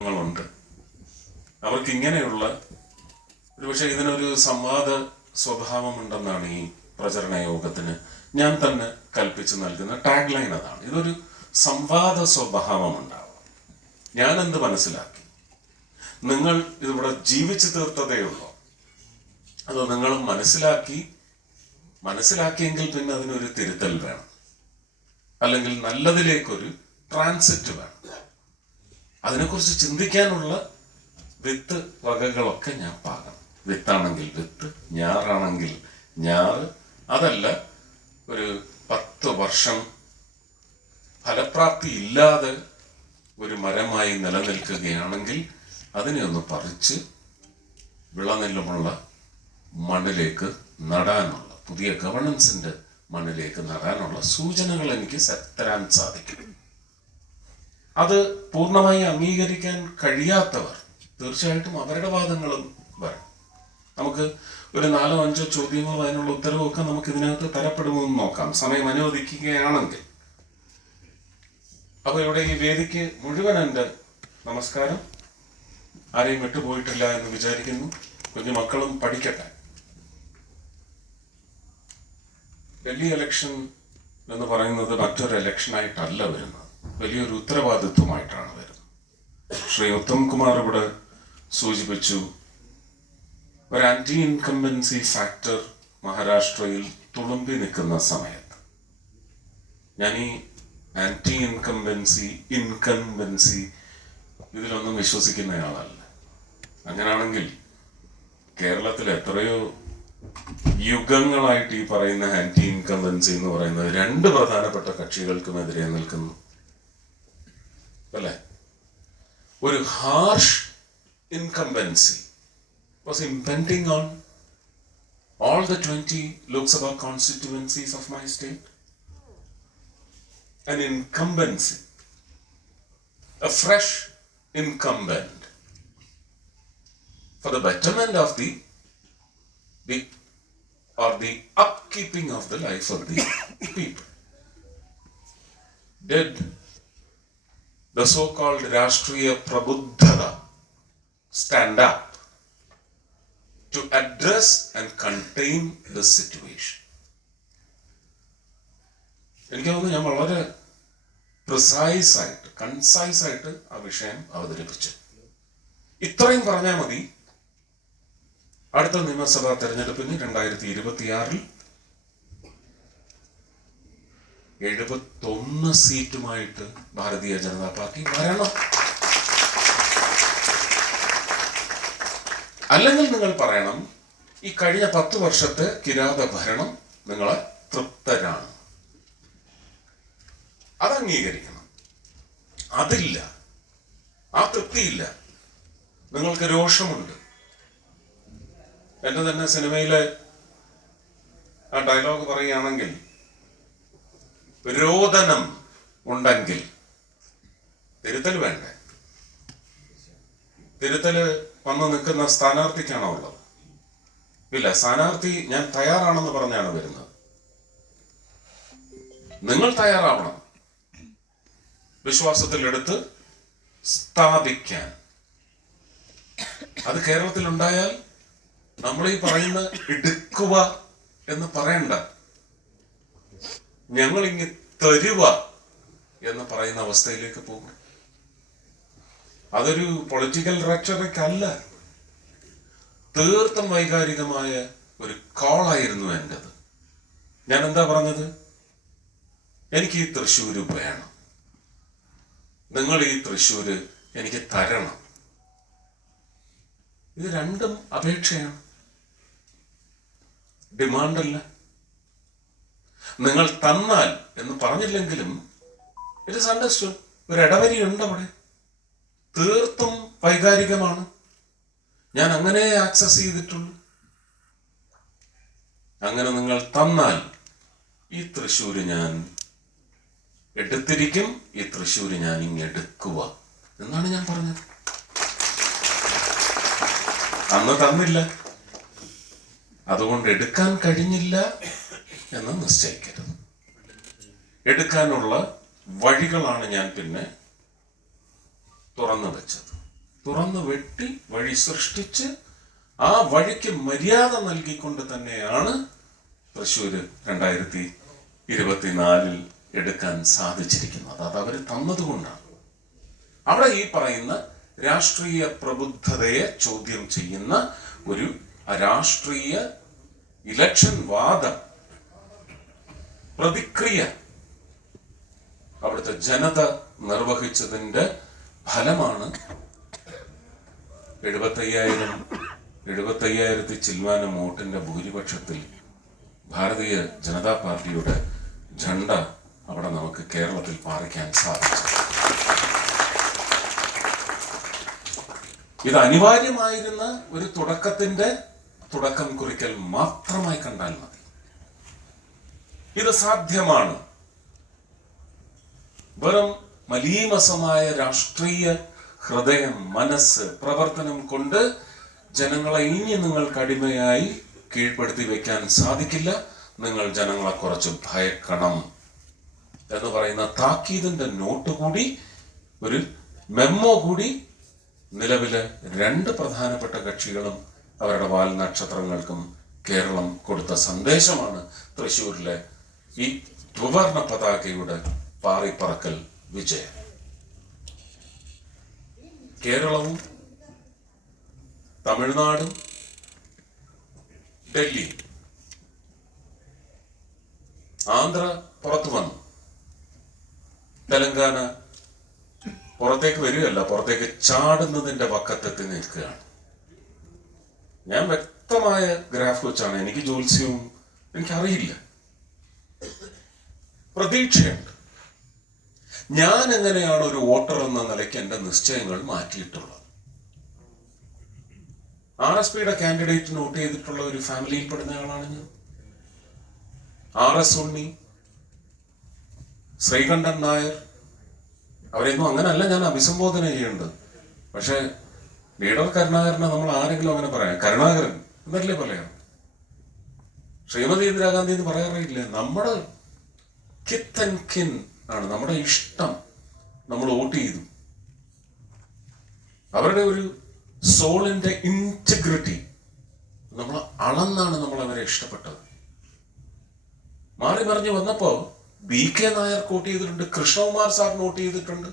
ങ്ങളുണ്ട് അവർക്ക് ഇങ്ങനെയുള്ള ഒരുപക്ഷെ ഇതിനൊരു സംവാദ സ്വഭാവമുണ്ടെന്നാണ് ഈ പ്രചരണ യോഗത്തിന് ഞാൻ തന്നെ കൽപ്പിച്ചു നൽകുന്ന ടാഗ് ലൈൻ അതാണ്. ഇതൊരു സംവാദ സ്വഭാവം ഉണ്ടാവും ഞാൻ എന്ത് മനസ്സിലാക്കി? നിങ്ങൾ ഇതിവിടെ ജീവിച്ചു തീർത്തതേ ഉള്ളൂ. അത് നിങ്ങൾ മനസ്സിലാക്കി മനസ്സിലാക്കിയെങ്കിൽ പിന്നെ അതിനൊരു തിരുത്തൽ വേണം. അല്ലെങ്കിൽ നല്ലതിലേക്കൊരു ട്രാൻസിറ്റ് വേണം. അതിനെക്കുറിച്ച് ചിന്തിക്കാനുള്ള വിത്ത് വകകളൊക്കെ ഞാൻ പാകണം വിത്താണെങ്കിൽ വിത്ത് ഞാറാണെങ്കിൽ ഞാറ്. അതല്ല ഒരു പത്ത് വർഷം ഫലപ്രാപ്തി ഇല്ലാതെ ഒരു മരമായി നിലനിൽക്കുകയാണെങ്കിൽ അതിനെ ഒന്ന് പറിച്ച് വിളനെല്ലുമുള്ള മണ്ണിലേക്ക് നടാനുള്ള പുതിയ ഗവർണൻസിന്റെ മണ്ണിലേക്ക് നടാനുള്ള സൂചനകൾ എനിക്ക് തരാൻ സാധിക്കും. അത് പൂർണമായി അംഗീകരിക്കാൻ കഴിയാത്തവർ തീർച്ചയായിട്ടും അവരുടെ വാദങ്ങളും വരണം നമുക്ക് ഒരു നാലോ അഞ്ചോ ചോദ്യങ്ങളോ അതിനുള്ള ഉത്തരവൊക്കെ നമുക്ക് ഇതിനകത്ത് തരപ്പെടുമെന്ന് നോക്കാം. സമയം അനുവദിക്കുകയാണെങ്കിൽ. അപ്പൊ ഇവിടെ ഈ വേദിക്ക് മുഴുവൻ എന്റെ നമസ്കാരം. ആരെയും വിട്ടുപോയിട്ടില്ല എന്ന് വിചാരിക്കുന്നു. കുഞ്ഞു മക്കളും പഠിക്കട്ടെ. ഡൽഹി ഇലക്ഷൻ എന്ന് പറയുന്നത് മറ്റൊരു ഇലക്ഷനായിട്ടല്ല വരുന്നത്. വലിയൊരു ഉത്തരവാദിത്വമായിട്ടാണ് വരുന്നത്. ശ്രീ ഉത്തം കുമാർ ഇവിടെ സൂചിപ്പിച്ചു ഒരു ആന്റി ഇൻകംബൻസി ഫാക്ടർ മഹാരാഷ്ട്രയിൽ തുളുമ്പി നിൽക്കുന്ന സമയത്ത് ഞാൻ ഈ ആന്റി ഇൻകംബൻസി ഇൻകംബൻസി ഇതിലൊന്നും വിശ്വസിക്കുന്നയാളല്ല. അങ്ങനാണെങ്കിൽ കേരളത്തിൽ എത്രയോ യുഗങ്ങളായിട്ട് ഈ പറയുന്ന ആന്റി ഇൻകംബൻസി എന്ന് പറയുന്നത് രണ്ട് പ്രധാനപ്പെട്ട കക്ഷികൾക്കുമെതിരെ നിൽക്കുന്നു. അല്ലേ ഒരു harsh incumbency was impending on all the 20 Lok Sabha constituencies of my state. An incumbency, a fresh incumbent for the betterment of the, the or the upkeeping of the life of the people. Did The so-called Rashtriya പ്രബുദ്ധത stand up to address and contain the situation. എനിക്ക് തോന്നുന്നു ഞാൻ വളരെ precise ആയിട്ട് concise ആയിട്ട് ആ വിഷയം അവതരിപ്പിച്ചു ഇത്രയും പറഞ്ഞാൽ മതി അടുത്ത നിയമസഭാ തെരഞ്ഞെടുപ്പിന് രണ്ടായിരത്തി ഇരുപത്തിയാറിൽ എഴുപത്തൊന്ന് സീറ്റുമായിട്ട് ഭാരതീയ ജനതാ പാർട്ടി വരണം. അല്ലെങ്കിൽ നിങ്ങൾ പറയണം ഈ കഴിഞ്ഞ പത്ത് വർഷത്തെ കിരാത ഭരണം നിങ്ങളെ തൃപ്തരാണ്. അത് അംഗീകരിക്കണം. അതില്ല. ആ തൃപ്തിയില്ല. നിങ്ങൾക്ക് രോഷമുണ്ട്. എന്റെ തന്നെ സിനിമയിലെ ആ ഡയലോഗ് പറയുകയാണെങ്കിൽ രോദനം ഉണ്ടെങ്കിൽ തിരുത്തൽ വേണ്ടേ? തിരുത്തൽ വന്ന് നിൽക്കുന്ന സ്ഥാനാർത്ഥിക്കാണോ ഉള്ളത്? ഇല്ല സ്ഥാനാർത്ഥി ഞാൻ തയ്യാറാണെന്ന് പറഞ്ഞാണ് വരുന്നത്. നിങ്ങൾ തയ്യാറാവണം. വിശ്വാസത്തിലെടുത്ത് സ്ഥാപിക്കാൻ. അത് കേരളത്തിൽ ഉണ്ടായാൽ നമ്മൾ ഈ പറയുന്ന എടുക്കുക എന്ന് പറയണ്ട. ഞങ്ങൾ ഇങ്ങ് തരുവ എന്ന് പറയുന്ന അവസ്ഥയിലേക്ക് പോകും. അതൊരു പൊളിറ്റിക്കൽ റെറ്ററിക് അല്ല. തീർത്തും വൈകാരികമായ ഒരു കോളായിരുന്നു എന്റെത് ഞാൻ എന്താ പറഞ്ഞത്? എനിക്ക് ഈ തൃശ്ശൂര് വേണം. നിങ്ങൾ ഈ തൃശ്ശൂര് എനിക്ക് തരണം. ഇത് രണ്ടും അപേക്ഷയാണ്. ഡിമാൻഡല്ല നിങ്ങൾ തന്നാൽ എന്ന് പറഞ്ഞില്ലെങ്കിലും ഇറ്റ് ഇസ് അണ്ടർസ്റ്റുഡ് ഒരു ഇടവരി ഉണ്ട് അവിടെ. തീർത്തും വൈകാരികമാണ്. ഞാൻ അങ്ങനെ ആക്സസ് ചെയ്തിട്ടുള്ളൂ അങ്ങനെ നിങ്ങൾ തന്നാൽ ഈ തൃശ്ശൂർ ഞാൻ എടുത്തിരിക്കും. ഈ തൃശ്ശൂർ ഞാൻ ഇങ്ങെടുക്കുക എന്നാണ് ഞാൻ പറഞ്ഞത്. അന്ന് തന്നില്ല. അതുകൊണ്ട് എടുക്കാൻ കഴിഞ്ഞില്ല. എന്ന് നിശ്ചയിക്കരുത്. എടുക്കാനുള്ള വഴികളാണ് ഞാൻ പിന്നെ തുറന്നു വെച്ചത്. തുറന്നു വെട്ടി വഴി സൃഷ്ടിച്ച് ആ വഴിക്ക് മര്യാദ നൽകിക്കൊണ്ട് തന്നെയാണ് തൃശ്ശൂര് രണ്ടായിരത്തി ഇരുപത്തിനാലിൽ എടുക്കാൻ സാധിച്ചിരിക്കുന്നത്. അത് അവർ തന്നതുകൊണ്ടാണ്. അവിടെ ഈ പറയുന്ന രാഷ്ട്രീയ പ്രബുദ്ധതയെ ചോദ്യം ചെയ്യുന്ന ഒരു രാഷ്ട്രീയ ഇലക്ഷൻ വാദം പ്രതിക്രിയ. അവിടുത്തെ ജനത നിർവഹിച്ചതിന്റെ ഫലമാണ് എഴുപത്തയ്യായിരം എഴുപത്തയ്യായിരത്തി ചിൽവാനം വോട്ടിന്റെ ഭൂരിപക്ഷത്തിൽ ഭാരതീയ ജനതാ പാർട്ടിയുടെ ജണ്ട അവിടെ നമുക്ക് കേരളത്തിൽ പാറിക്കാൻ സാധിച്ചു. ഇത് അനിവാര്യമായിരുന്ന ഒരു തുടക്കത്തിന്റെ തുടക്കം കുറിക്കൽ മാത്രമായി കണ്ടാൽ മതി. ഇത് സാധ്യമാണ്. വെറും മലീമസമായ രാഷ്ട്രീയ ഹൃദയം മനസ്സ് പ്രവർത്തനം കൊണ്ട് ജനങ്ങളെ ഇനി നിങ്ങൾ അടിമയായി കീഴ്പ്പെടുത്തി വെക്കാൻ സാധിക്കില്ല. നിങ്ങൾ ജനങ്ങളെ കുറച്ച് ഭയക്കണം എന്ന് പറയുന്ന താക്കീതിന്റെ നോട്ട് കൂടി ഒരു മെമ്മോ കൂടി നിലവിലെ രണ്ട് പ്രധാനപ്പെട്ട കക്ഷികളും അവരുടെ വാൽ നക്ഷത്രങ്ങൾക്കും കേരളം കൊടുത്ത സന്ദേശമാണ് തൃശ്ശൂരിലെ ഈ ത്രിവർണ പതാകയുടെ പാറിപ്പറക്കൽ വിജയം. കേരളവും തമിഴ്നാടും ഡൽഹി ആന്ധ്ര പുറത്തു വന്നു. തെലങ്കാന പുറത്തേക്ക് വരികയല്ല പുറത്തേക്ക് ചാടുന്നതിന്റെ വക്കത്തെത്തി നിൽക്കുകയാണ്. ഞാൻ വ്യക്തമായ ഗ്രാഫ് വെച്ചാണ് എനിക്ക് ജ്യോത്സ്യവും എനിക്കറിയില്ല. പ്രതീക്ഷയുണ്ട്. ഞാൻ എങ്ങനെയാണ് ഒരു വോട്ടർ എന്ന നിലയ്ക്ക് എന്റെ നിശ്ചയങ്ങൾ മാറ്റിയിട്ടുള്ളത്? ആർ എസ് പിയുടെ കാൻഡിഡേറ്റ് നോട്ട് ചെയ്തിട്ടുള്ള ഒരു ഫാമിലിയിൽപ്പെടുന്ന ആളാണ് ഞാൻ. R S Unni Sreekantan Nair. അവരെയൊന്നും അങ്ങനല്ല ഞാൻ അഭിസംബോധന ചെയ്യേണ്ടത്. പക്ഷേ ലീഡർ കരുണാകരനെ നമ്മൾ ആരെങ്കിലും അങ്ങനെ പറയാം? കരുണാകരൻ എന്നല്ലേ പറയാം? ശ്രീമതി ഇന്ദിരാഗാന്ധി എന്ന് പറയാറില്ല നമ്മുടെ കിത്തൻ കിൻ ആണ്. നമ്മുടെ ഇഷ്ടം നമ്മൾ വോട്ട് ചെയ്തു. അവരുടെ ഒരു സോളിന്റെ ഇന്റഗ്രിറ്റി നമ്മൾ അളന്നാണ് നമ്മൾ അവരെ ഇഷ്ടപ്പെട്ടത്. മാറി പറഞ്ഞു വന്നപ്പോ ബി കെ നായർ വോട്ട് ചെയ്തിട്ടുണ്ട് കൃഷ്ണകുമാർ സാർ വോട്ട് ചെയ്തിട്ടുണ്ട്.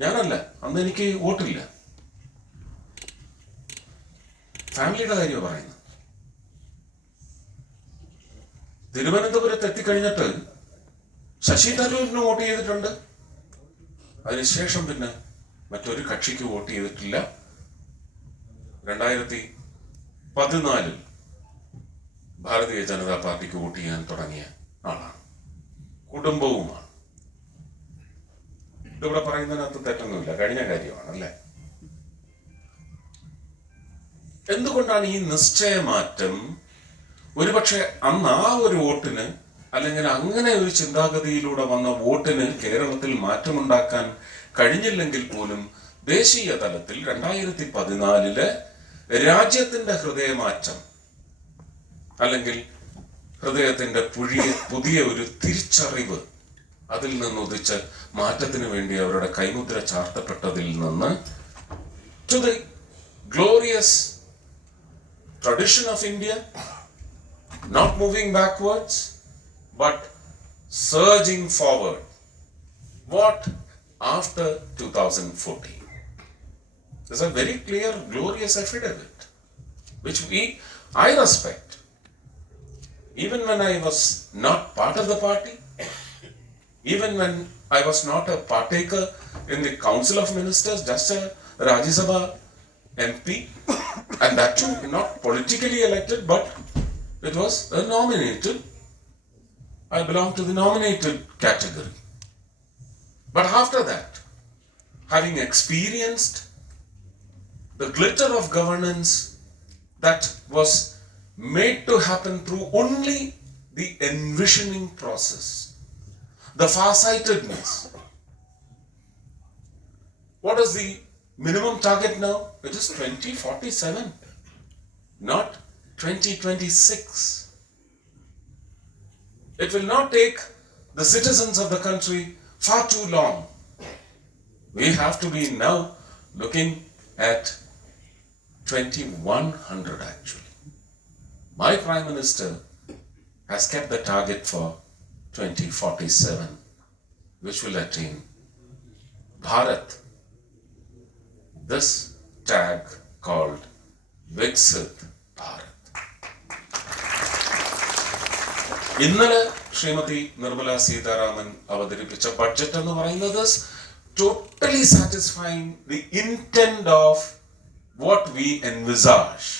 ഞാനല്ല അന്ന് എനിക്ക് വോട്ടില്ല. ഫാമിലിയുടെ കാര്യമാണ് പറയുന്നത്. തിരുവനന്തപുരത്ത് എത്തിക്കഴിഞ്ഞിട്ട് ശശി തരൂരിന് വോട്ട് ചെയ്തിട്ടുണ്ട്. അതിനുശേഷം പിന്നെ മറ്റൊരു കക്ഷിക്ക് വോട്ട് ചെയ്തിട്ടില്ല. രണ്ടായിരത്തി പതിനാലിൽ ഭാരതീയ ജനതാ പാർട്ടിക്ക് വോട്ട് ചെയ്യാൻ തുടങ്ങിയ ആളാണ്. കുടുംബവുമാണ്. ഇതിവിടെ പറയുന്നതിനകത്ത് തെറ്റൊന്നുമില്ല. കഴിഞ്ഞ കാര്യമാണ് അല്ലേ എന്തുകൊണ്ടാണ് ഈ നിശ്ചയമാറ്റം? ഒരുപക്ഷെ അന്ന് ആ ഒരു വോട്ടിന് അല്ലെങ്കിൽ അങ്ങനെ ഒരു ചിന്താഗതിയിലൂടെ വന്ന വോട്ടിന് കേരളത്തിൽ മാറ്റമുണ്ടാക്കാൻ കഴിഞ്ഞില്ലെങ്കിൽ പോലും ദേശീയ തലത്തിൽ രണ്ടായിരത്തി പതിനാലിൽ രാജ്യത്തിന്റെ ഹൃദയമാറ്റം അല്ലെങ്കിൽ ഹൃദയത്തിന്റെ പുഴിയ പുതിയ ഒരു തിരിച്ചറിവ് അതിൽ നിന്ന് ഉദിച്ച് മാറ്റത്തിന് വേണ്ടി അവരുടെ കൈമുദ്ര ചാർത്തപ്പെട്ടതിൽ നിന്ന് to the glorious tradition of India not moving backwards, but surging forward. What after 2014? There's a very clear, glorious affidavit, which we I respect. Even when I was not part of the party, even when I was not a partaker in the Council of Ministers, just a Rajya Sabha MP, and that too not politically elected, but it was a nominated. I belong to the nominated category. But after that, having experienced the glitter of governance that was made to happen through only the envisioning process, the farsightedness. What is the minimum target now? It is 2047, not 2026. It will not take the citizens of the country far too long. We have to be now looking at 2100 actually. My Prime Minister has kept the target for 2047, which will attain Bharat. This tag called Viksit Bharat. ഇന്നലെ ശ്രീമതി നിർമ്മല സീതാരാമൻ അവതരിപ്പിച്ച budget എന്ന് പറയുന്നത് totally satisfying the intent of what we envisage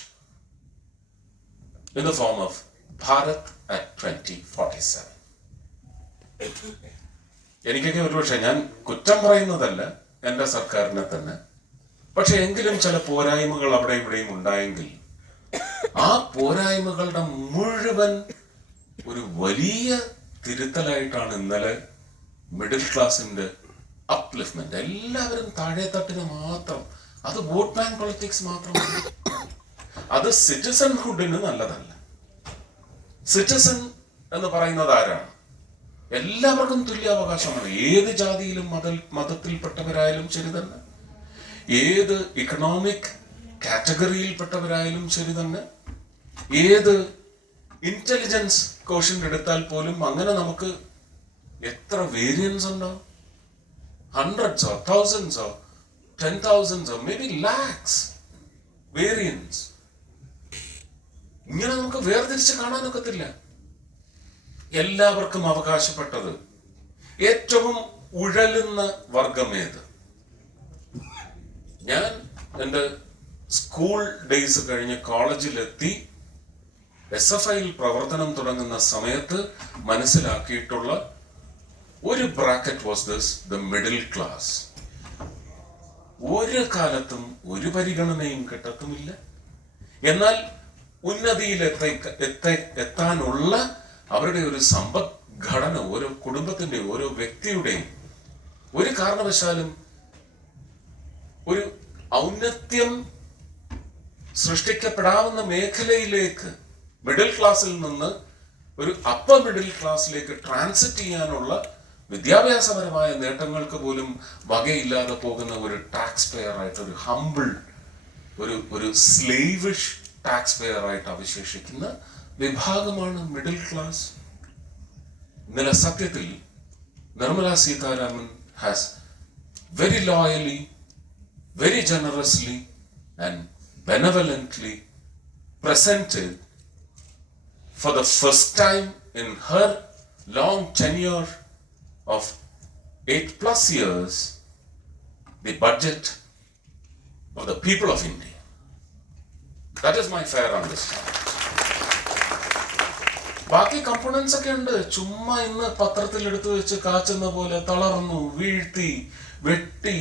in the form of Bharat at twenty forty seven എനിക്കൊക്കെ ഒരുപക്ഷെ ഞാൻ കുറ്റം പറയുന്നതല്ല എന്റെ സർക്കാരിനെ തന്നെ. പക്ഷെ എങ്കിലും ചില പോരായ്മകൾ അവിടെ ഇവിടെയും ഉണ്ടായെങ്കിൽ ആ പോരായ്മകളുടെ മുഴുവൻ ഒരു വലിയ തിരുത്തലായിട്ടാണ് ഇന്നലെ മിഡിൽ ക്ലാസിന്റെ അപ്ലിഫ്റ്റ്മെന്റ് എല്ലാവരും താഴെ തട്ടിന് മാത്രം. അത് വോട്ട് ബാങ്ക് പൊളിറ്റിക്സ് മാത്രമാണ്. അത് സിറ്റിസൺഹുഡിന് നല്ലതല്ല. സിറ്റിസൺ എന്ന് പറയുന്നത് ആരാണ്? എല്ലാവർക്കും തുല്യാവകാശമാണ് ഏത് ജാതിയിലും മത മതത്തിൽപ്പെട്ടവരായാലും ശരി തന്നെ. ഏത് ഇക്കണോമിക് കാറ്റഗറിയിൽപ്പെട്ടവരായാലും ശരി തന്നെ. ഏത് ഇന്റലിജൻസ് കോഷൻ എടുത്താൽ പോലും അങ്ങനെ നമുക്ക് എത്ര വേരിയൻസ് ഉണ്ടോ? ഹൺഡ്രഡ്സോ തൗസൻഡ്സോ ടെൻ തൗസൻഡ്സോ മേ ബി ലാക്സ് വേരിയൻസ് ഇങ്ങനെ നമുക്ക് വേർതിരിച്ച് കാണാനൊക്കത്തില്ല എല്ലാവർക്കും അവകാശപ്പെട്ടത് ഏറ്റവും ഉഴലുന്ന വർഗമേത് ഞാൻ എന്റെ സ്കൂൾ ഡേയ്സ് കഴിഞ്ഞ് കോളേജിലെത്തി എസ് എഫ് ഐയിൽ പ്രവർത്തനം തുടങ്ങുന്ന സമയത്ത് മനസ്സിലാക്കിയിട്ടുള്ള ഒരു bracket was thus the middle class ഒരു കാലത്തും ഒരു പരിഗണനയും കിട്ടത്തുമില്ല. എന്നാൽ ഉന്നതിയിൽ എത്ത- എത്ത- എത്താനുള്ള അവരുടെ ഒരു സമ്പദ്ഘടന ഓരോ കുടുംബത്തിന്റെ ഓരോ വ്യക്തിയുടെയും ഒരു കാരണവശാലും ഒരു ഔന്നത്യം സൃഷ്ടിക്കപ്പെടാവുന്ന മേഖലയിലേക്ക് മിഡിൽ ക്ലാസ്സിൽ നിന്ന് ഒരു അപ്പർ മിഡിൽ ക്ലാസ്സിലേക്ക് ട്രാൻസിറ്റ് ചെയ്യാനുള്ള വിദ്യാഭ്യാസപരമായ നേട്ടങ്ങൾക്ക് പോലും വകയില്ലാതെ പോകുന്ന ഒരു ടാക്സ് പെയർ ആയിട്ട് ഒരു ഹംബിൾ ഒരു ഒരു സ്ലേവിഷ് ടാക്സ് പെയർ ആയിട്ട് അവശേഷിക്കുന്ന വിഭാഗമാണ് മിഡിൽ ക്ലാസ് ഇന്നലെ സത്യത്തിൽ Nirmala Sitharaman has very loyally very generously and benevolently presented for the first time in her long tenure of eight plus years the budget of the people of India. That is my fair understanding. ബാക്കി components ഒക്കെ ഉണ്ട് ചുമ്മാ ഇന്ന് പത്രത്തിൽ എടുത്തു വെച്ച് കാച്ചുന്ന പോലെ തളർന്നു വീഴ്ത്തി വെട്ടി